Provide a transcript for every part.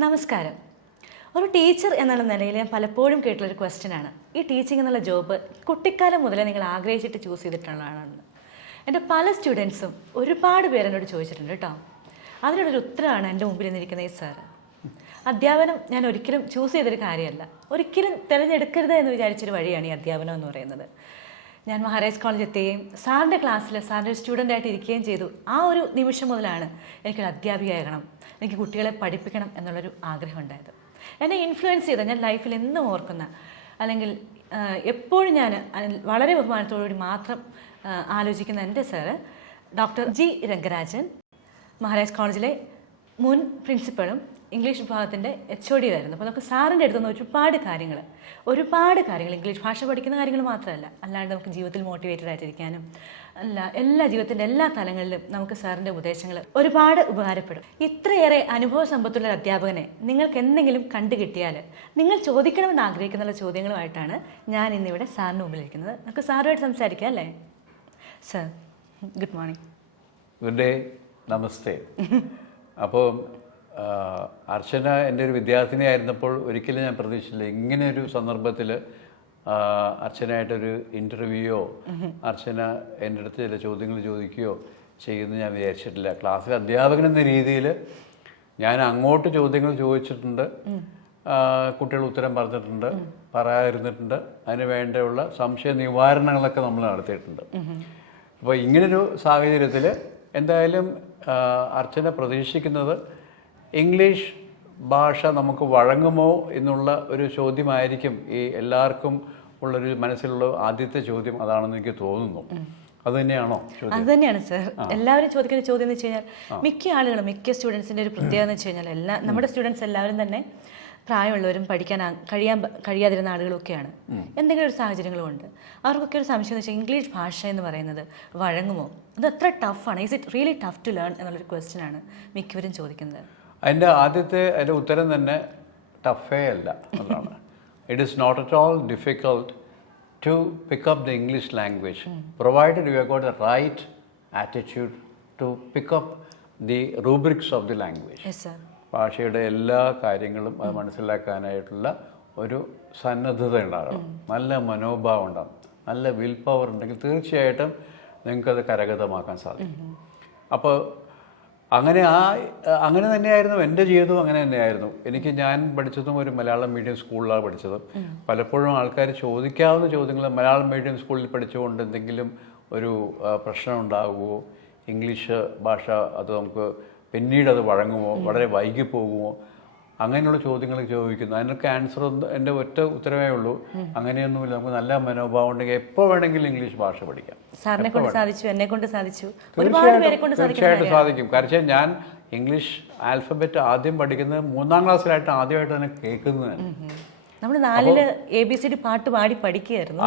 നമസ്കാരം. ഒരു ടീച്ചർ എന്നുള്ള നിലയിൽ ഞാൻ പലപ്പോഴും കേട്ടുള്ളൊരു ക്വസ്റ്റ്യനാണ്, ഈ ടീച്ചിങ് എന്നുള്ള ജോബ് കുട്ടിക്കാലം മുതലേ നിങ്ങൾ ആഗ്രഹിച്ചിട്ട് ചൂസ് ചെയ്തിട്ടുള്ളതാണെന്ന്. എൻ്റെ പല സ്റ്റുഡൻസും ഒരുപാട് പേര് എന്നോട് ചോദിച്ചിട്ടുണ്ട് കേട്ടോ. അതിനൊരു ഉത്തരമാണ് എൻ്റെ മുമ്പിൽ നിന്നിരിക്കുന്ന ഈ സാറ്. അധ്യാപനം ഞാൻ ഒരിക്കലും ചൂസ് ചെയ്തൊരു കാര്യമല്ല, ഒരിക്കലും തിരഞ്ഞെടുക്കരുത് എന്ന് വിചാരിച്ചൊരു വഴിയാണ് ഈ അധ്യാപനം എന്ന് പറയുന്നത്. ഞാൻ മഹാരാജ് കോളേജ് എത്തുകയും സാറിൻ്റെ ക്ലാസ്സിൽ സാറിൻ്റെ ഒരു സ്റ്റുഡൻ്റായിട്ട് ഇരിക്കുകയും ചെയ്തു. ആ ഒരു നിമിഷം മുതലാണ് എനിക്കൊരു അധ്യാപികയാകണം, എനിക്ക് കുട്ടികളെ പഠിപ്പിക്കണം എന്നുള്ളൊരു ആഗ്രഹം ഉണ്ടായത്. എന്നെ ഇൻഫ്ലുവൻസ് ചെയ്ത, ഞാൻ ലൈഫിൽ എന്നും ഓർക്കുന്ന, അല്ലെങ്കിൽ എപ്പോഴും ഞാൻ വളരെ ബഹുമാനത്തോടുകൂടി മാത്രം ആലോചിക്കുന്ന എൻ്റെ സാറ് Dr.G Rangarajan, മഹാരാജ് കോളേജിലെ മുൻ പ്രിൻസിപ്പളും ഇംഗ്ലീഷ് വിഭാഗത്തിൻ്റെ HOD ആയിരുന്നു. അപ്പോൾ നമുക്ക് സാറിൻ്റെ അടുത്തുനിന്ന് ഒരുപാട് കാര്യങ്ങൾ ഇംഗ്ലീഷ് ഭാഷ പഠിക്കുന്ന കാര്യങ്ങൾ മാത്രമല്ല, അല്ലാണ്ട് നമുക്ക് ജീവിതത്തിൽ മോട്ടിവേറ്റഡ് ആയിട്ടിരിക്കാനും എല്ലാ ജീവിതത്തിൻ്റെ എല്ലാ തലങ്ങളിലും നമുക്ക് സാറിൻ്റെ ഉപദേശങ്ങൾ ഒരുപാട് ഉപകാരപ്പെടും. ഇത്രയേറെ അനുഭവ സമ്പത്തുള്ള ഒരു അധ്യാപകനെ നിങ്ങൾക്ക് എന്തെങ്കിലും കണ്ടു കിട്ടിയാൽ നിങ്ങൾ ചോദിക്കണമെന്ന് ആഗ്രഹിക്കുന്ന ചോദ്യങ്ങളുമായിട്ടാണ് ഞാൻ ഇന്നിവിടെ സാറിന് മുമ്പിലിരിക്കുന്നത്. നമുക്ക് സാറുമായിട്ട് സംസാരിക്കാം അല്ലേ? Sir, good morning. Good day, നമസ്തേ. അപ്പോൾ അർച്ചന എൻ്റെ ഒരു വിദ്യാർത്ഥിനിയായിരുന്നപ്പോൾ ഒരിക്കലും ഞാൻ പ്രതീക്ഷിച്ചില്ല ഇങ്ങനെ ഒരു സന്ദർഭത്തിൽ അർച്ചനയായിട്ടൊരു ഇൻ്റർവ്യൂയോ അർച്ചന എൻ്റെ അടുത്ത് ചില ചോദ്യങ്ങൾ ചോദിക്കുകയോ ചെയ്യുമെന്ന് ഞാൻ വിചാരിച്ചിട്ടില്ല. ക്ലാസ്സിൽ അധ്യാപകൻ എന്ന രീതിയിൽ ഞാൻ അങ്ങോട്ട് ചോദ്യങ്ങൾ ചോദിച്ചിട്ടുണ്ട്, കുട്ടികൾ ഉത്തരം പറഞ്ഞിട്ടുണ്ട്, പറയാതിരുന്നിട്ടുണ്ട്, അതിന് വേണ്ടിയുള്ള സംശയ നിവാരണങ്ങളൊക്കെ നമ്മൾ നടത്തിയിട്ടുണ്ട്. അപ്പോൾ ഇങ്ങനൊരു സാഹചര്യത്തിൽ എന്തായാലും അർച്ചന പ്രതീക്ഷിക്കുന്നത് ഇംഗ്ലീഷ് ഭാഷ നമുക്ക് വഴങ്ങുമോ എന്നുള്ള ഒരു ചോദ്യമായിരിക്കും ഈ എല്ലാവർക്കും ഉള്ളൊരു മനസ്സിലുള്ള ആദ്യത്തെ ചോദ്യം. അതാണെന്ന് എനിക്ക് തോന്നുന്നു. അത് തന്നെയാണോ? അത് തന്നെയാണ് സാർ. എല്ലാവരും ചോദിക്കുന്ന ചോദ്യം എന്ന് വെച്ച് കഴിഞ്ഞാൽ, മിക്ക സ്റ്റുഡൻസിൻ്റെ ഒരു പ്രത്യേകത എന്ന് വെച്ച് കഴിഞ്ഞാൽ, നമ്മുടെ സ്റ്റുഡൻസ് എല്ലാവരും തന്നെ പ്രായമുള്ളവരും പഠിക്കാൻ കഴിയാതിരുന്ന ആളുകളൊക്കെയാണ്. എന്തെങ്കിലും ഒരു സാഹചര്യങ്ങളും ഉണ്ട്. അവർക്കൊക്കെ ഒരു സംശയം എന്ന് വെച്ചാൽ, ഇംഗ്ലീഷ് ഭാഷ എന്ന് പറയുന്നത് വഴങ്ങുമോ, അത് എത്ര ടഫാണ്, is it really tough to learn എന്നുള്ളൊരു ക്വസ്റ്റ്യനാണ് മിക്കവരും ചോദിക്കുന്നത്. അതിൻ്റെ ഉത്തരം തന്നെ ടഫേ അല്ല എന്നാണ്. It is not at all difficult to pick up the English language provided you have got the right attitude to pick up the rubrics of the language. ഭാഷയുടെ എല്ലാ കാര്യങ്ങളും അത് മനസ്സിലാക്കാനായിട്ടുള്ള ഒരു സന്നദ്ധത ഉണ്ടാകണം, നല്ല മനോഭാവം ഉണ്ടാകും, നല്ല വിൽ പവർ ഉണ്ടെങ്കിൽ തീർച്ചയായിട്ടും നിങ്ങൾക്കത് കരഗതമാക്കാൻ സാധിക്കും. അപ്പോൾ അങ്ങനെ തന്നെയായിരുന്നു എൻ്റെ ജീവിതവും. അങ്ങനെ തന്നെയായിരുന്നു ഞാൻ പഠിച്ചതും ഒരു മലയാളം മീഡിയം സ്കൂളിലാണ് പഠിച്ചത്. പലപ്പോഴും ആൾക്കാർ ചോദിക്കാവുന്ന ചോദ്യങ്ങൾ, മലയാളം മീഡിയം സ്കൂളിൽ പഠിച്ചുകൊണ്ട് എന്തെങ്കിലും ഒരു പ്രശ്നം ഉണ്ടാകുമോ, ഇംഗ്ലീഷ് ഭാഷ അത് നമുക്ക് പിന്നീട് അത് വഴങ്ങുമോ, വളരെ വൈകി പോകുമോ, അങ്ങനെയുള്ള ചോദ്യങ്ങൾ ചോദിക്കുന്നു. അതിനൊക്കെ ആൻസർ എൻ്റെ ഒറ്റ ഉത്തരവേ ഉള്ളൂ, അങ്ങനെയൊന്നുമില്ല. നമുക്ക് നല്ല മനോഭാവം ഉണ്ടെങ്കിൽ എപ്പോൾ വേണമെങ്കിലും ഇംഗ്ലീഷ് ഭാഷ പഠിക്കാം. തീർച്ചയായിട്ടും സാധിക്കും. കാരണം ഞാൻ ഇംഗ്ലീഷ് ആൽഫബറ്റ് ആദ്യം പഠിക്കുന്നത് 3ാം ക്ലാസ്സിലായിട്ട് ആദ്യമായിട്ട് തന്നെ കേൾക്കുന്നതാണ്.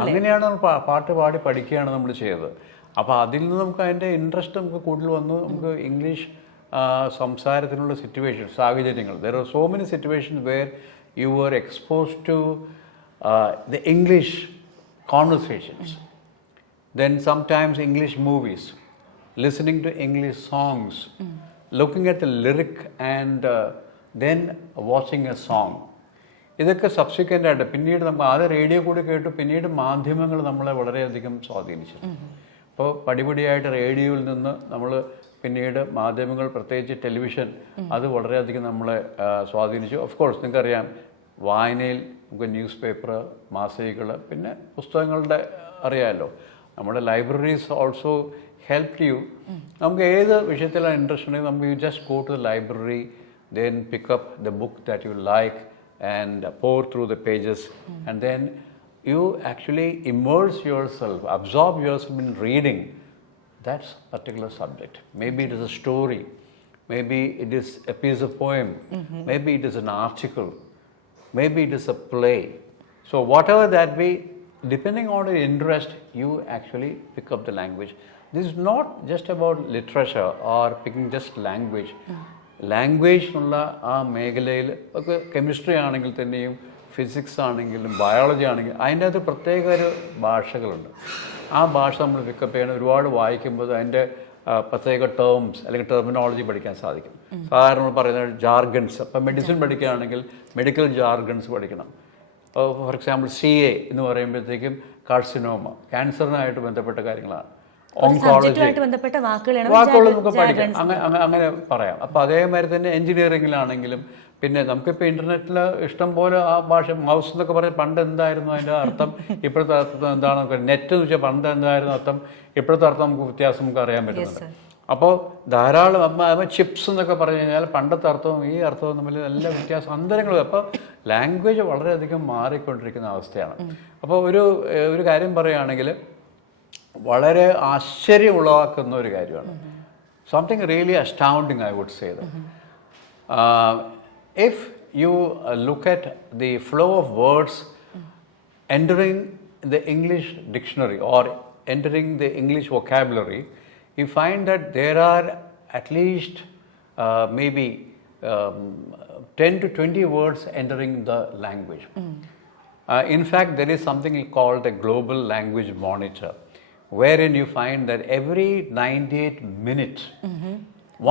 അങ്ങനെയാണ് പാട്ട് പാടി പഠിക്കുകയാണ് നമ്മൾ ചെയ്തത്. അപ്പോൾ അതിൽ നിന്ന് നമുക്ക് അതിൻ്റെ ഇൻട്രസ്റ്റ് നമുക്ക് കൂടുതൽ വന്നു. നമുക്ക് ഇംഗ്ലീഷ് സംസാരത്തിനുള്ള സാഹചര്യങ്ങൾ, there are so many situations where you were exposed to the English conversations, then sometimes English movies, listening to English songs, looking at the lyric and then watching a song. ഇതൊക്കെ subsequent ആയിട്ട് പിന്നീട് നമ്മൾ ആദ്യം radio കൂടി കേട്ടു, പിന്നീട് മാധ്യമങ്ങൾ നമ്മളെ വളരെയധികം സ്വാധീനിച്ചു. അപ്പോൾ പടിപടിയായിട്ട് റേഡിയോയിൽ നിന്ന് നമ്മൾ പിന്നീട് മാധ്യമങ്ങൾ, പ്രത്യേകിച്ച് ടെലിവിഷൻ, അത് വളരെയധികം നമ്മളെ സ്വാധീനിച്ചു. ഓഫ് കോഴ്സ് നിങ്ങൾക്കറിയാം, വായനയിൽ നമുക്ക് ന്യൂസ് പേപ്പർ, മാസികകൾ, പിന്നെ പുസ്തകങ്ങളുടെ അറിയാമല്ലോ. നമ്മുടെ ലൈബ്രറീസ് ഓൾസോ ഹെൽപ്പ് യു. നമുക്ക് ഏത് വിഷയത്തിലാണ് ഇൻട്രസ്റ്റ് ഉണ്ടെങ്കിൽ നമുക്ക് you just go to the library, then pick up the book that you like and pour through the pages, and then you actually immerse yourself, absorb yourself in reading that particular subject. Maybe it is a story, maybe it is a piece of poem, maybe it is an article, maybe it is a play. So whatever that be, depending on your interest, you actually pick up the language. This is not just about literature or picking just language. Language എന്നുള്ള ആ മേഖലയിൽ ഒക്കെ chemistry ആണെങ്കിൽ തന്നെയും physics ആണെങ്കിലും biology ആണെങ്കിലും അതിൻ്റെ അകത്ത് പ്രത്യേക ഒരു ഭാഷകളുണ്ട്. ആ ഭാഷ നമ്മൾ പിക്കപ്പ് ചെയ്യണം. ഒരുപാട് വായിക്കുമ്പോൾ അതിൻ്റെ പ്രത്യേക ടേംസ് അല്ലെങ്കിൽ ടെർമിനോളജി പഠിക്കാൻ സാധിക്കും. സാധാരണ പറയുന്ന ജാർഗൻസ്, ഇപ്പം മെഡിസിൻ പഠിക്കുകയാണെങ്കിൽ മെഡിക്കൽ ജാർഗൻസ് പഠിക്കണം. ഫോർ എക്സാമ്പിൾ CA എന്ന് പറയുമ്പോഴത്തേക്കും കാർസിനോമ, ക്യാൻസറിനായിട്ട് ബന്ധപ്പെട്ട കാര്യങ്ങളാണ്. ഓങ്കോളജി വാക്കുകൾ നമുക്ക് പഠിക്കാം, അങ്ങനെ പറയാം. അപ്പോൾ അതേമാതിരി തന്നെ എഞ്ചിനീയറിങ്ങിലാണെങ്കിലും പിന്നെ നമുക്കിപ്പോൾ ഇൻ്റർനെറ്റിൽ ഇഷ്ടം പോലെ ആ ഭാഷ, മൗസ് എന്നൊക്കെ പറഞ്ഞാൽ പണ്ട് എന്തായിരുന്നു അതിൻ്റെ അർത്ഥം, ഇപ്പോഴത്തെ അർത്ഥം എന്താണെന്നൊക്കെ, നെറ്റ് എന്ന് വെച്ചാൽ പണ്ട് എന്തായിരുന്നു അർത്ഥം, ഇപ്പോഴത്തെ അർത്ഥം നമുക്ക് വ്യത്യാസം നമുക്ക് അറിയാൻ പറ്റുന്നുണ്ട്. അപ്പോൾ ധാരാളം ചിപ്സ് എന്നൊക്കെ പറഞ്ഞു കഴിഞ്ഞാൽ പണ്ടത്തെ അർത്ഥവും ഈ അർത്ഥവും തമ്മിൽ നല്ല വ്യത്യാസം, അന്തരങ്ങളും. അപ്പോൾ ലാംഗ്വേജ് വളരെയധികം മാറിക്കൊണ്ടിരിക്കുന്ന അവസ്ഥയാണ്. അപ്പോൾ ഒരു കാര്യം പറയുകയാണെങ്കിൽ വളരെ ആശ്ചര്യം ഉളവാക്കുന്ന ഒരു കാര്യമാണ്. Something really astounding, I would say that. If you look at the flow of words entering the English dictionary or entering the English vocabulary, you find that there are at least maybe 10 to 20 words entering the language. In fact, there is something called the Global Language Monitor, wherein you find that every 98 minutes,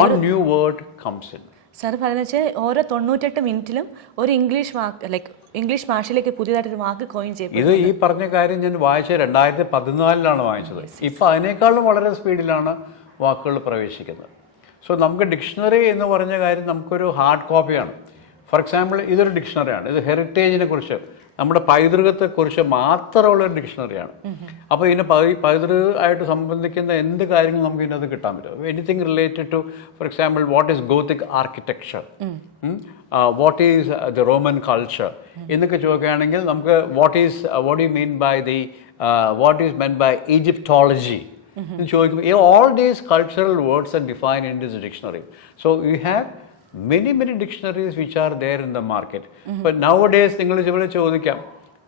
one new word comes in. Sir പറയുന്നത് വെച്ചാൽ ഓരോ 98 മിനിറ്റിലും ഒരു English വാക്ക്, like English ഭാഷയിലേക്ക് പുതിയതായിട്ടൊരു വാക്ക് coin ചെയ്യും. ഇത് ഈ പറഞ്ഞ കാര്യം ഞാൻ വായിച്ചത് 2014 വായിച്ചത്. ഇപ്പം അതിനേക്കാളും വളരെ സ്പീഡിലാണ് വാക്കുകൾ പ്രവേശിക്കുന്നത്. സോ നമുക്ക് ഡിക്ഷണറി എന്ന് പറഞ്ഞ കാര്യം നമുക്കൊരു ഹാർഡ് കോപ്പിയാണ്. ഫോർ എക്സാമ്പിൾ ഇതൊരു ഡിക്ഷണറിയാണ്. ഇത് ഹെറിറ്റേജിനെ കുറിച്ച്, നമ്മുടെ പൈതൃകത്തെക്കുറിച്ച് മാത്രമുള്ളൊരു ഡിക്ഷണറിയാണ്. അപ്പോൾ ഇതിനെ പൈതൃകമായിട്ട് സംബന്ധിക്കുന്ന എന്ത് കാര്യങ്ങളും നമുക്ക് ഇതിനകത്ത് കിട്ടാൻ പറ്റും. Anything related to, for example, what is Gothic architecture, what is the Roman culture എന്നൊക്കെ ചോദിക്കുകയാണെങ്കിൽ നമുക്ക് what you mean by what is meant by Egyptology എന്ന് ചോദിക്കുമ്പോൾ all these cultural words are defined in this dictionary. So you have many dictionaries which are there in the market. But nowadays നിങ്ങൾ ഇവിടെ ചോദിക്കാം,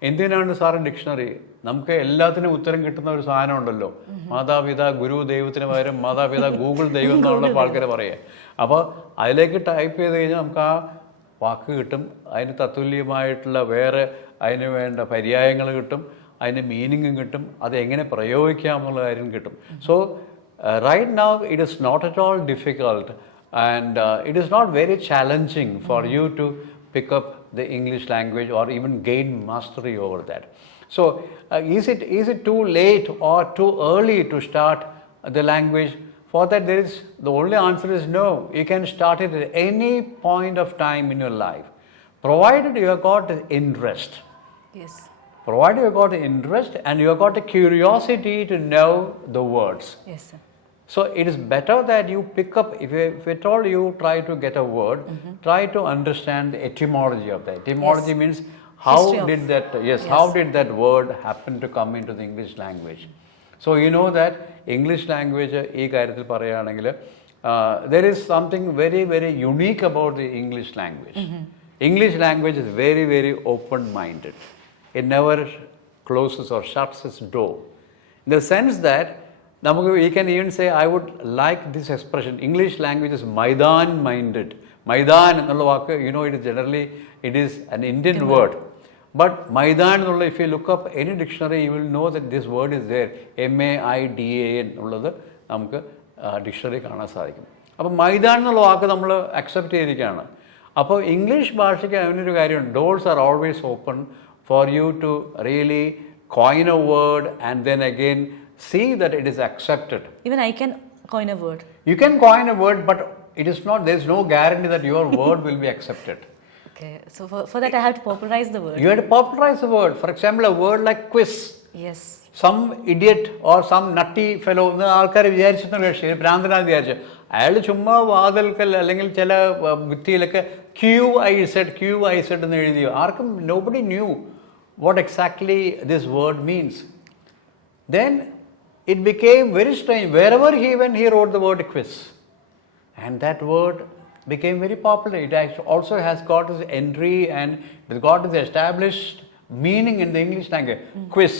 എന്തിനാണ് sir dictionary? നമുക്ക് എല്ലാത്തിനും ഉത്തരം കിട്ടുന്ന ഒരു സാധനം ഉണ്ടല്ലോ, മാതാപിതാ ഗുരു ദൈവത്തിന് പകരം മാതാപിതാ ഗൂഗിൾ ദൈവം എന്നുള്ള ആൾക്കാർ പറയുക. അപ്പോൾ അതിലേക്ക് ടൈപ്പ് ചെയ്ത് കഴിഞ്ഞാൽ നമുക്ക് ആ വാക്ക് കിട്ടും, അതിന് തത്തുല്യമായിട്ടുള്ള വേറെ അതിന് വേണ്ട പര്യായങ്ങൾ കിട്ടും, അതിന് മീനിങ്ങും കിട്ടും, അത് എങ്ങനെ പ്രയോഗിക്കാം എന്നുള്ള കാര്യം കിട്ടും. So right now it is not at all difficult and it is not very challenging for you to pick up the English language or even gain mastery over that. So is it too late or too early to start the language? For that the only answer is no. You can start it at any point of time in your life, provided you have got interest. Yes. Provided you have got interest and you have got a curiosity to know the words. Yes, sir. So it is better that you pick up, if at all you try to get a word, try to understand the etymology of that. Etymology means how did that word happen to come into the English language. So you know that English language, ee karyathil parayanengil, there is something very unique about the English language. English language is very open-minded. It never closes or shuts its door. In the sense that we can even say, I would like this expression, English language is Maidan-minded. Maidan ennulla vaakku, you know, it is an Indian word. But Maidan ennulla, if you look up any dictionary, you will know that this word is there. MAIDAN എന്നുള്ളത് നമുക്ക് dictionary കാണാൻ സാധിക്കും. അപ്പോൾ മൈദാൻ എന്നുള്ള വാക്ക് നമ്മൾ accept ചെയ്തിരിക്കുകയാണ്. അപ്പോൾ English ഭാഷയ്ക്ക് അതിനൊരു കാര്യമുണ്ട്, doors are always open for you to really coin a word and then again see that it is accepted. Even I can coin a word. You can coin a word, but it is not, there is no guarantee that your word will be accepted. Okay, so for that I have to popularize the word. You have to popularize the word. For example, a word like quiz. Yes. Some idiot or some nutty fellow, ആൾക്കാർ വിചാരിച്ചിട്ടുള്ള ഭ്രാന്തനാന്ന് വിചാരിച്ചു, അയാൾ ചുമ്മാ വാതിൽക്കൽ അല്ലെങ്കിൽ ചില ഭിത്തിയിലൊക്കെ QIZ എന്ന് എഴുതിയോ, ആർക്കും nobody knew what exactly this word means. Then it became very strange. Wherever he went, he wrote the word quiz. And that word became very popular. It also has got its entry and it has got its established meaning in the English language. Quiz,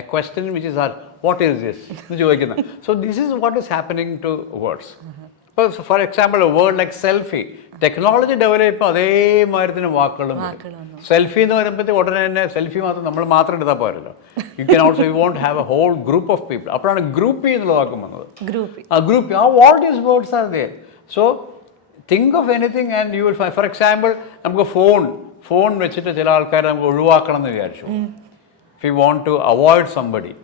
a question which is what is this? So this is what is happening to words. For example, a word like selfie. Technology develop ചെയ്യുമ്പോൾ അതേമാതിരി വാക്കുകളും selfie എന്ന് പറയുമ്പോഴത്തേക്ക് ഉടനെ തന്നെ selfie മാത്രം നമ്മൾ മാത്രം എടുത്താൽ പോരല്ലോ. You can also you want have a whole group of people. അപ്പോഴാണ് ഗ്രൂപ്പി എന്നുള്ള വാക്കും വന്നത്. Groupie all these words are there. So think of anything and you will find. For example നമുക്ക് ഫോൺ വെച്ചിട്ട് ചില ആൾക്കാരെ നമുക്ക് ഒഴിവാക്കണം എന്ന് വിചാരിച്ചു. If you want to avoid somebody,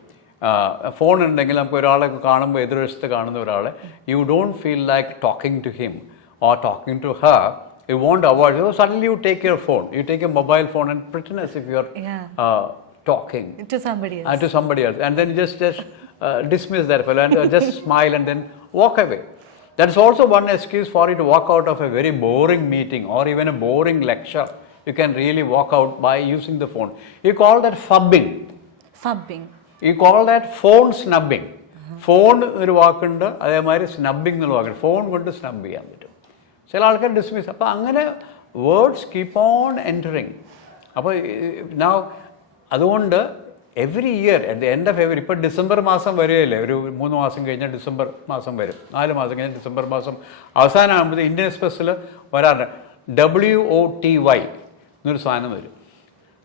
phone ഉണ്ടെങ്കിൽ നമുക്ക് ഒരാളെ കാണുമ്പോൾ എതിർവശത്ത് കാണുന്ന ഒരാളെ you don't feel like talking to him or talking to her, you won't avoid it. So suddenly you take your phone, you take your mobile phone and pretend as if you're talking to somebody else, and then just dismiss that fellow and just smile and then walk away. That's also one excuse for you to walk out of a very boring meeting or even a boring lecture. You can really walk out by using the phone. You call that fubbing. You call that phone snubbing. Phone ഒരു വാക്കുണ്ട്, അതേമാതിരി സ്നബിങ് എന്നുള്ള വാക്കുണ്ട്. Phone കൊണ്ട് സ്നബ് ചെയ്യാൻ പറ്റും. ചില ആൾക്കാർ ഡിസ്മിസ്. അപ്പോൾ അങ്ങനെ വേർഡ്സ് കീപ്പ് ഓൺ എൻറ്ററിങ്. അപ്പോൾ അതുകൊണ്ട് every year at the end of every, ഇപ്പോൾ ഡിസംബർ മാസം വരികയല്ലേ, ഒരു 3 മാസം കഴിഞ്ഞാൽ ഡിസംബർ മാസം വരും, 4 മാസം കഴിഞ്ഞാൽ ഡിസംബർ മാസം അവസാനമാകുമ്പോൾ ഇന്ത്യൻ എക്സ്പ്രസ്സിൽ വരാറുണ്ട് WOTY എന്നൊരു സാധനം വരും.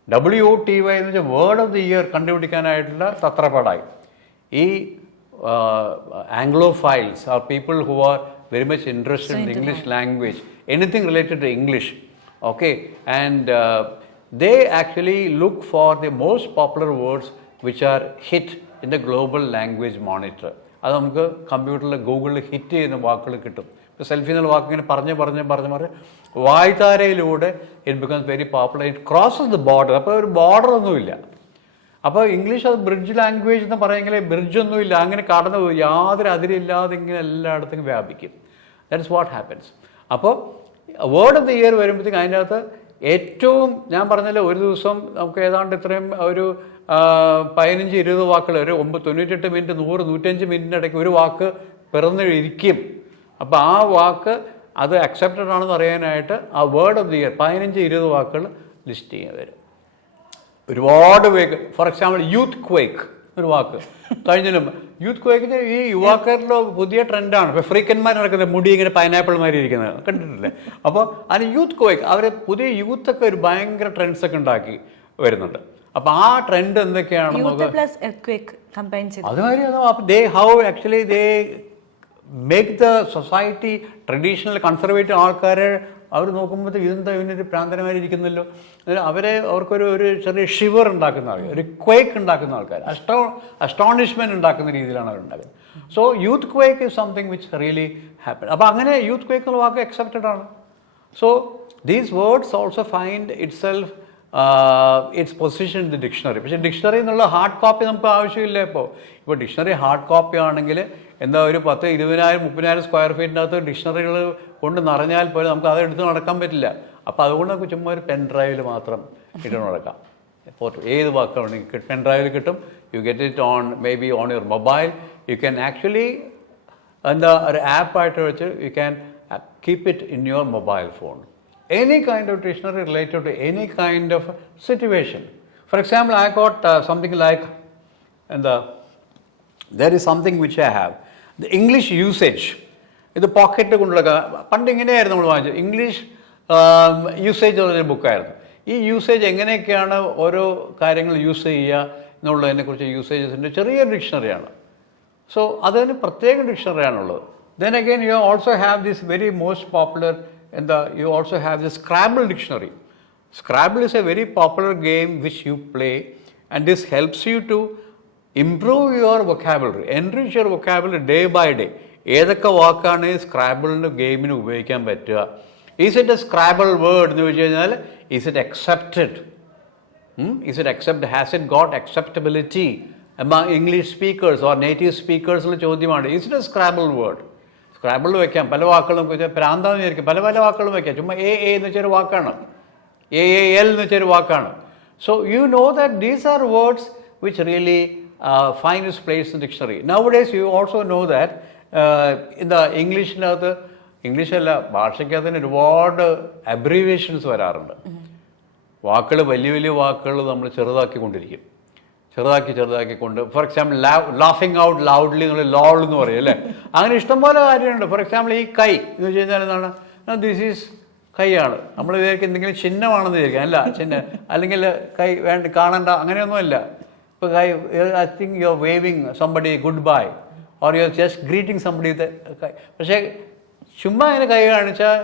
WOTY എന്ന് വെച്ചാൽ വേർഡ് ഓഫ് ദി ഇയർ കണ്ടുപിടിക്കാനായിട്ടുള്ള തത്രപ്പാടായി. ഈ Anglophiles are people who are very much interested in the English language, anything related to English, okay, and they actually look for the most popular words which are hit in the global language monitor. അത് നമുക്ക് കമ്പ്യൂട്ടറിൽ ഗൂഗിളിൽ hit ചെയ്യുന്ന വാക്കുകൾ കിട്ടും. ഇപ്പോൾ selfie എന്നുള്ള വാക്ക് ഇങ്ങനെ പറഞ്ഞ് വായ്ത്താരയിലൂടെ it becomes very popular. It crosses the border. അപ്പോൾ ഒരു ബോർഡർ ഒന്നുമില്ല. അപ്പോൾ ഇംഗ്ലീഷ് അത് ബ്രിഡ്ജ് ലാംഗ്വേജ് എന്ന് പറയുമെങ്കിൽ ബ്രിഡ്ജൊന്നുമില്ല, അങ്ങനെ കടന്നു പോകും, യാതൊരു അതിരില്ലാതെ ഇങ്ങനെ എല്ലായിടത്തും വ്യാപിക്കും. That is what happens. അപ്പോൾ വേർഡ് ഓഫ് ദി ഇയർ വരുമ്പോഴത്തേക്കും അതിൻ്റെ അകത്ത് ഏറ്റവും, ഞാൻ പറഞ്ഞല്ലോ, ഒരു ദിവസം നമുക്ക് ഏതാണ്ട് ഇത്രയും ഒരു 15-20 വാക്കുകൾ, ഒരു 98 മിനിറ്റ് 100-105 മിനിറ്റിൻ്റെ ഇടയ്ക്ക് ഒരു വാക്ക് പിറന്നിരിക്കും. അപ്പോൾ ആ വാക്ക് അത് അക്സെപ്റ്റഡ് ആണെന്ന് അറിയാനായിട്ട് ആ വേർഡ് ഓഫ് ദി ഇയർ 15-20 വാക്കുകൾ ലിസ്റ്റ് ചെയ്യാൻ വരും. ഒരുപാട് പേര്. ഫോർ എക്സാമ്പിൾ യൂത്ത് ക്വേക്ക് ഒരു വാക്ക് കഴിഞ്ഞാലും യൂത്ത് ക്വേക്കിന് ഈ യുവാക്കളുടെ പുതിയ ട്രെൻഡാണ്. ഇപ്പോൾ ഫ്രീക്കന്മാർ നടക്കുന്നത് മുടി ഇങ്ങനെ പൈനാപ്പിൾമാരി ഇരിക്കുന്നത് കണ്ടിട്ടില്ലേ? അപ്പോൾ അതിന് യൂത്ത് ക്വേക്ക്, അവർ പുതിയ യൂത്തൊക്കെ ഒരു ഭയങ്കര ട്രെൻഡ്സൊക്കെ ഉണ്ടാക്കി വരുന്നുണ്ട്. അപ്പോൾ ആ ട്രെൻഡ് എന്തൊക്കെയാണെന്ന് അതുമാതിരി how actually they make the society traditional conservative ആൾക്കാരെ അവർ നോക്കുമ്പോഴത്തേക്ക് ഇതെന്താ ഇവനൊരു പ്രാന്തനമാരി ഇരിക്കുന്നല്ലോ, അവർക്കൊരു ചെറിയ ഷിവർ ഉണ്ടാക്കുന്ന ആൾക്കാർ, ഒരു ക്വേക്ക് ഉണ്ടാക്കുന്ന ആൾക്കാർ, അസ്റ്റോണിഷ്മെൻറ്റ് ഉണ്ടാക്കുന്ന രീതിയിലാണ് അവരുണ്ടാക്കുന്നത്. So youthquake is something which really happen. അപ്പോൾ അങ്ങനെ യൂത്ത് ക്വേക്ക് എന്നുള്ള വാക്ക് അക്സെപ്റ്റഡ് ആണ്. So these words also find itself its position in the dictionary. പക്ഷേ ഡിക്ഷണറി എന്നുള്ള ഹാർഡ് കോപ്പി നമുക്ക് ആവശ്യമില്ല. ഇപ്പോൾ ഡിക്ഷണറി ഹാർഡ് കോപ്പി ആണെങ്കിൽ എന്താ ഒരു 10, 20,000, 30,000 സ്ക്വയർ ഫീറ്റിനകത്ത് ഡിക്ഷണറികൾ കൊണ്ട് നിറഞ്ഞാൽ പോലും നമുക്ക് അത് എടുത്ത് നടക്കാൻ പറ്റില്ല. അപ്പോൾ അതുകൊണ്ട് നമുക്ക് ചുമ്മാ ഒരു പെൻ ഡ്രൈവിൽ മാത്രം ഇട്ട് നടക്കാം. ഏത് വാക്കാണെങ്കിൽ പെൻ ഡ്രൈവിൽ കിട്ടും. You get it on may be on your mobile. You can actually എന്താ ഒരു ആപ്പായിട്ട് വെച്ച് you can keep it in your mobile phone. Any kind of dictionary related to any kind of situation. For example, I got something like, there is something which I have. The English usage. ഇത് pocket കൊണ്ടുള്ള പണ്ട് ഇങ്ങനെയായിരുന്നു നമ്മൾ വാങ്ങിച്ചത്. English usage ഉള്ളൊരു ബുക്കായിരുന്നു. ഈ usage എങ്ങനെയൊക്കെയാണ് ഓരോ കാര്യങ്ങൾ യൂസ് ചെയ്യുക എന്നുള്ളതിനെക്കുറിച്ച് യൂസേജസിൻ്റെ ചെറിയൊരു ഡിക്ഷണറിയാണ്. സോ അതിന് പ്രത്യേക ഡിക്ഷണറിയാണുള്ളത്. Then again you also have this very most popular you also have the Scrabble dictionary. Scrabble is a very popular game which you play, and this helps you to improve your vocabulary, enrich your vocabulary day by day. ഏതൊക്കെ വാക്കാണ് സ്ക്രാബിളിൻ്റെ ഗെയിമിന് ഉപയോഗിക്കാൻ പറ്റുക? Is it a Scrabble word എന്ന് ചോദിച്ചു കഴിഞ്ഞാൽ is it accepted? Is it accept? Has it got acceptability among English speakers or native speakers ഉള്ള ചോദ്യമാണ്. Is it a Scrabble word? Scrabble വയ്ക്കാം, പല വാക്കുകളും നമുക്ക് പ്രാന്താന്ന് വിചാരിക്കും, പല വാക്കുകളും വയ്ക്കാം. ചുമ്മാ എന്ന് വെച്ചൊരു വാക്കാണ്, AAL എന്ന് വെച്ചൊരു വാക്കാണ്. So you know that these are words which really find its place in dictionary. Nowadays you also know that എന്താ ഇംഗ്ലീഷിനകത്ത്, ഇംഗ്ലീഷല്ല ഭാഷയ്ക്കകത്തിന് ഒരുപാട് അബ്രീവേഷൻസ് വരാറുണ്ട്. വാക്കുകൾ, വലിയ വലിയ വാക്കുകൾ നമ്മൾ ചെറുതാക്കിക്കൊണ്ടിരിക്കും, ചെറുതാക്കിക്കൊണ്ട്. ഫോർ എക്സാമ്പിൾ ലാഫിങ് ഔട്ട് ലൗഡ്ലി എന്നുള്ള ലോൾ എന്ന് പറയും അല്ലേ? അങ്ങനെ ഇഷ്ടംപോലെ കാര്യമുണ്ട്. ഫോർ എക്സാമ്പിൾ ഈ കൈ എന്ന് വെച്ച് കഴിഞ്ഞാൽ എന്താണ്? ദിസ് ഈസ് കൈയാണ്. നമ്മൾ വിചാരിക്കും എന്തെങ്കിലും ചിഹ്നമാണെന്ന് വിചാരിക്കാം. അല്ല, ചിഹ്നം അല്ലെങ്കിൽ കൈ വേണ്ട കാണണ്ട അങ്ങനെയൊന്നുമല്ല. ഇപ്പോൾ കൈ, I think you are waving somebody good bye or you are just greeting somebody. പക്ഷേ ചുമ്മാ ഇങ്ങനെ കൈ കാണിച്ചാൽ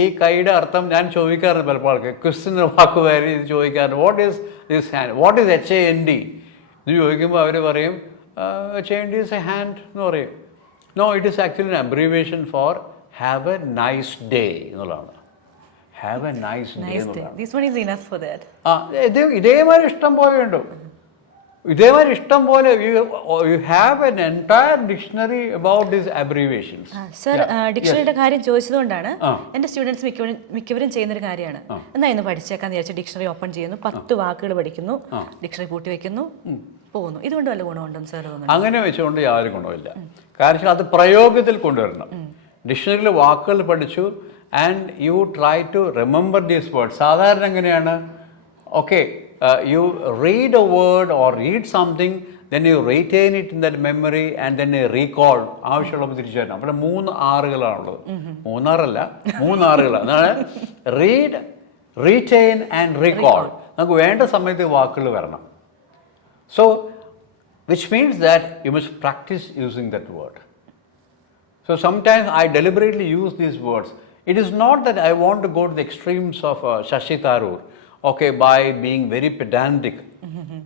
ഈ കൈയുടെ അർത്ഥം ഞാൻ ചോദിക്കാറുണ്ട് പലപ്പോൾ ആൾക്ക്. ക്വസ്റ്റ്യൻ വാക്ക് വരെ ഇത് ചോദിക്കാറുണ്ട്. What is this hand, what is HAND ഇത് ചോദിക്കുമ്പോൾ അവർ പറയും HAND ഈസ് എ ഹാൻഡ് എന്ന് പറയും. No, it is actually an abbreviation for have a nice day എന്നുള്ളതാണ്. ഹാവ് എ നൈസ് ഡേ എന്നുള്ളതാണ്. This one is enough for that. ഇതേമാതിരി ഇഷ്ടം പോലെ ഉണ്ട്. ഇതേമാതിരി ഇഷ്ടം പോലെ you have an entire dictionary about this abbreviations. Sir, ഡിക്ഷണറിയുടെ കാര്യം ചോദിച്ചതുകൊണ്ടാണ് എൻ്റെ സ്റ്റുഡൻസ് മിക്കവരും ചെയ്യുന്നൊരു കാര്യമാണ്. എന്നാ ഇന്ന് പഠിച്ചേക്കാന്ന് വിചാരിച്ച് ഡിക്ഷണറി ഓപ്പൺ ചെയ്യുന്നു, 10 വാക്കുകൾ പഠിക്കുന്നു, ഡിക്ഷണറി കൂട്ടി വെക്കുന്നു, പോകുന്നു. ഇതുകൊണ്ട് വല്ല ഗുണമുണ്ടെന്ന് സാർ തോന്നുന്നു? അങ്ങനെ വെച്ചുകൊണ്ട് യാതൊരു ഗുണമില്ല. കാരണം അത് പ്രയോഗത്തിൽ കൊണ്ടുവരണം. ഡിക്ഷണറിയിൽ വാക്കുകൾ പഠിച്ചു and you try to remember these words. സാധാരണ എങ്ങനെയാണ്? Okay, you read a word or read something, then you retain it in that memory and then you recall. ആവശ്യമുള്ളപ്പോൾ തിരിച്ചു വരണം. അപ്പോൾ 3 ആറുകളാണുള്ളത്. 3 ആറല്ല, 3 ആറുകളാണ്. അതാണ് റീഡ്, റീറ്റെയിൻ ആൻഡ് റീകോൾ. നമുക്ക് വേണ്ട സമയത്ത് വാക്കുകൾ വരണം. So which means that you must practice using that word. So sometimes I deliberately use these words. It is not that I want to go to the extremes of Shashi Tharoor, okay, by being very pedantic,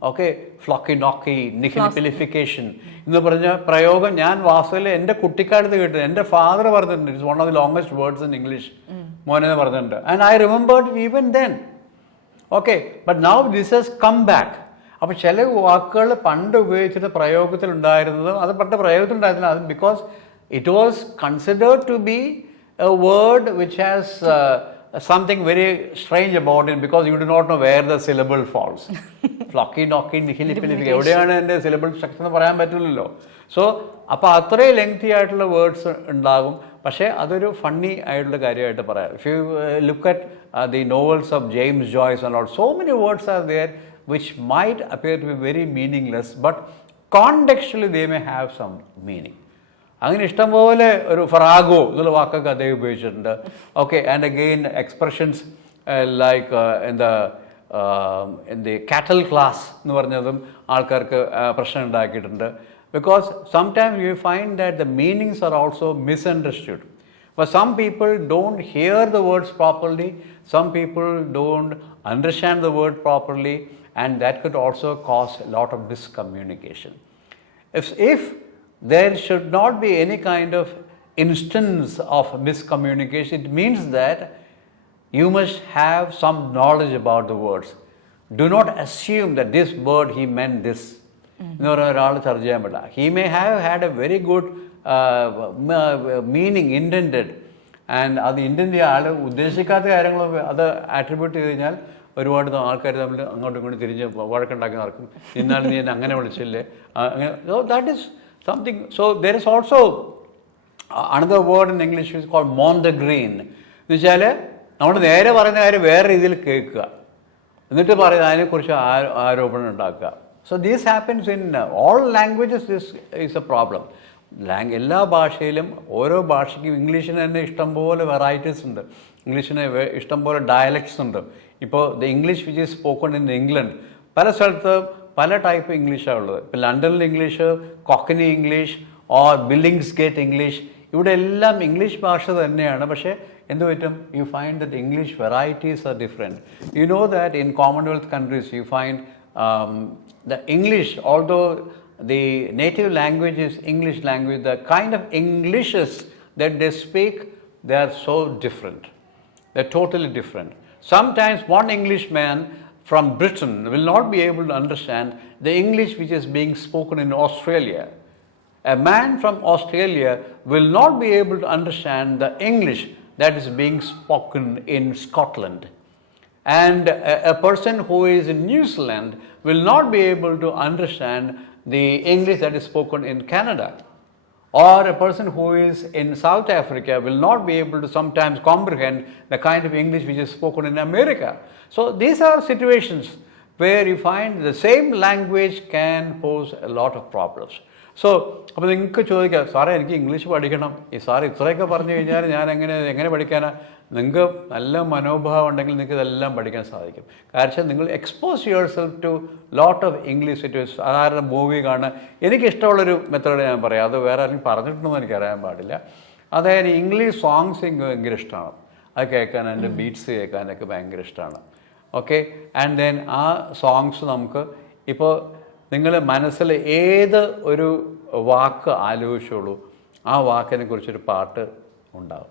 okay, flocky knocky, nihilifilification എന്ന് പറഞ്ഞ പ്രയോഗം ഞാൻ വാസ്തവത്തിൽ എൻ്റെ കുട്ടിക്കാലത്ത് കേട്ടത്. എൻ്റെ father പറഞ്ഞിട്ടുണ്ട്. It's one of the longest words in English മോനെ പറഞ്ഞിട്ടുണ്ട്. And I remembered it even then. Okay, but now this has come back. അപ്പോൾ ചില വാക്കുകൾ പണ്ട് ഉപയോഗിച്ചിട്ട് പ്രയോഗത്തിലുണ്ടായിരുന്നത് അത് പണ്ട് പ്രയോഗത്തിലുണ്ടായിരുന്നില്ല. അത് because it was considered to be a word which has something very strange about it because you do not know where the syllable falls. Flocky knocky nihilifilification എവിടെയാണ് എൻ്റെ സിലബിൾ സ്ട്രക്ചർ എന്ന് പറയാൻ പറ്റില്ലല്ലോ. സോ അപ്പോൾ അത്രയും ലെങ്തി ആയിട്ടുള്ള words ഉണ്ടാകും. പക്ഷേ അതൊരു ഫണ്ണി ആയിട്ടുള്ള കാര്യമായിട്ട് പറയാം. If you look at the novels of James Joyce and all, so many words are there which might appear to be very meaningless, but contextually they may have some meaning. അങ്ങനെ ഇഷ്ടംപോലെ ഒരു ഫറാഗോ എന്നുള്ള വാക്കൊക്കെ അദ്ദേഹം ഉപയോഗിച്ചിട്ടുണ്ട്. Okay, and again expressions like എന്ത് cattle class എന്ന് പറഞ്ഞതും ആൾക്കാർക്ക് പ്രശ്നം ഉണ്ടാക്കിയിട്ടുണ്ട്. Because sometimes you find that the meanings are also misunderstood. But some people don't hear the words properly, some people don't understand the word properly, and that could also cause a lot of miscommunication. If there should not be any kind of instance of miscommunication, it means that you must have some knowledge about the words. Do not assume that this word he meant this. He may have had a very good meaning intended, and അത് intend ആൾ ഉദ്ദേശിക്കാത്ത കാര്യങ്ങൾ അത് attribute ചെയ്ത് കഴിഞ്ഞാൽ ഒരുപാട് ആൾക്കാർ തമ്മിൽ അങ്ങോട്ടും ഇങ്ങോട്ടും തിരിഞ്ഞ് വഴക്കുണ്ടാക്കി നടക്കും. ഇന്നാലും നീ എന്നെ അങ്ങനെ വിളിച്ചില്ലേ അങ്ങനെ. That is something. So there is also another word in English is called moan the green. എന്ന് വെച്ചാൽ നമ്മൾ നേരെ പറയുന്ന കാര്യം വേറെ രീതിയിൽ കേൾക്കുക, എന്നിട്ട് പറയുന്നത് അതിനെക്കുറിച്ച് ആരോപണം ഉണ്ടാക്കുക. So these happens in all languages. This is A problem. എല്ലാ ഭാഷയിലും ഓരോ ഭാഷയ്ക്കും ഇംഗ്ലീഷിന് തന്നെ ഇഷ്ടംപോലെ വെറൈറ്റീസ് ഉണ്ട്. ഇംഗ്ലീഷിന് ഇഷ്ടംപോലെ ഡയലക്ട്സ് ഉണ്ട്. ഇപ്പോൾ the English which is spoken in England, പല സ്ഥലത്ത് പല ടൈപ്പ് ഇംഗ്ലീഷാണ് ഉള്ളത്. ഇപ്പോൾ ലണ്ടനിൽ English, Cockney English or Billingsgate English, ഇവിടെ എല്ലാം ഇംഗ്ലീഷ് ഭാഷ തന്നെയാണ്. പക്ഷേ എന്ത് പറ്റും? You find that English varieties are different. You know that in Commonwealth countries you find the English, although the native language is English language, the kind of Englishes that they speak, they are so different. They're totally different. Sometimes one Englishman from Britain will not be able to understand the English which is being spoken in Australia. A man from Australia will not be able to understand the English that is being spoken in Scotland. And a person who is in New Zealand will not be able to understand the English that is spoken in Canada. Or a person who is in South Africa will not be able to sometimes comprehend the kind of English which is spoken in America. So these are situations where you find the same language can pose a lot of problems. So അപ്പോൾ നിങ്ങൾക്ക് ചോദിക്കാം, സാറേ എനിക്ക് English പഠിക്കണം, ഈ sir ഇത്രയൊക്കെ പറഞ്ഞു കഴിഞ്ഞാൽ ഞാൻ എങ്ങനെ പഠിക്കാനാ? നിങ്ങൾക്ക് നല്ല മനോഭാവം ഉണ്ടെങ്കിൽ നിങ്ങൾക്ക് ഇതെല്ലാം പഠിക്കാൻ സാധിക്കും. കാരണം നിങ്ങൾ expose yourself to lot of English situation. സാധാരണ മൂവി കാണുക, എനിക്കിഷ്ടമുള്ളൊരു മെത്തേഡ് ഞാൻ പറയാം, അത് വേറെ ആരെങ്കിലും പറഞ്ഞിട്ടുണ്ടെന്ന് എനിക്കറിയാൻ പാടില്ല. അതായത് ഇംഗ്ലീഷ് സോങ്സ് എനിക്ക് ഭയങ്കര ഇഷ്ടമാണ്, അത് കേൾക്കാൻ, അതിൻ്റെ ബീറ്റ്സ് കേൾക്കാനൊക്കെ ഭയങ്കര ഇഷ്ടമാണ്. ഓക്കെ, ആൻഡ് ദെൻ ആ സോങ്സ് നമുക്ക് ഇപ്പോൾ നിങ്ങൾ മനസ്സിൽ ഏത് ഒരു വാക്ക് ആലോചിച്ചോളൂ, ആ വാക്കിനെ കുറിച്ചൊരു പാട്ട് ഉണ്ടാവും.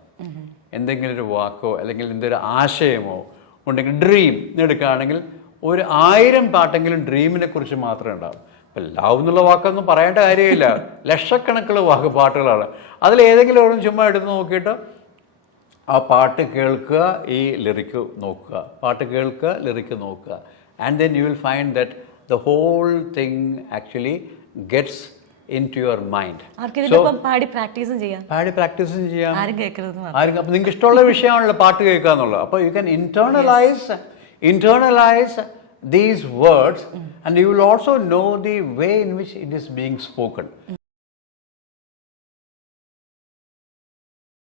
എന്തെങ്കിലും ഒരു വാക്കോ അല്ലെങ്കിൽ എന്തൊരു ആശയമോ ഉണ്ടെങ്കിൽ, ഡ്രീം എടുക്കുകയാണെങ്കിൽ 1000 പാട്ടെങ്കിലും ഡ്രീമിനെ കുറിച്ച് മാത്രമേ ഉണ്ടാവും. ഇപ്പം ലവ് എന്നുള്ള വാക്കൊന്നും പറയേണ്ട കാര്യമില്ല, ലക്ഷക്കണക്കിന് പാട്ടുകളാണ്. അതിലേതെങ്കിലും ഒരെണ്ണം ചുമ്മാ എടുത്ത് നോക്കിയിട്ട് ആ പാട്ട് കേൾക്കുക, ഈ ലിറിക്ക് നോക്കുക, പാട്ട് കേൾക്കുക, ലിറിക്ക് നോക്കുക, and then you will find that the whole thing actually gets into your mind. പാടി പ്രാക്ടീസും ചെയ്യാം, ആരും. അപ്പം നിങ്ങൾക്ക് ഇഷ്ടമുള്ള വിഷയമാണല്ലോ പാട്ട് കേൾക്കുക എന്നുള്ളത്. അപ്പോൾ you can internalize these words and you will also know the way in which it is being spoken.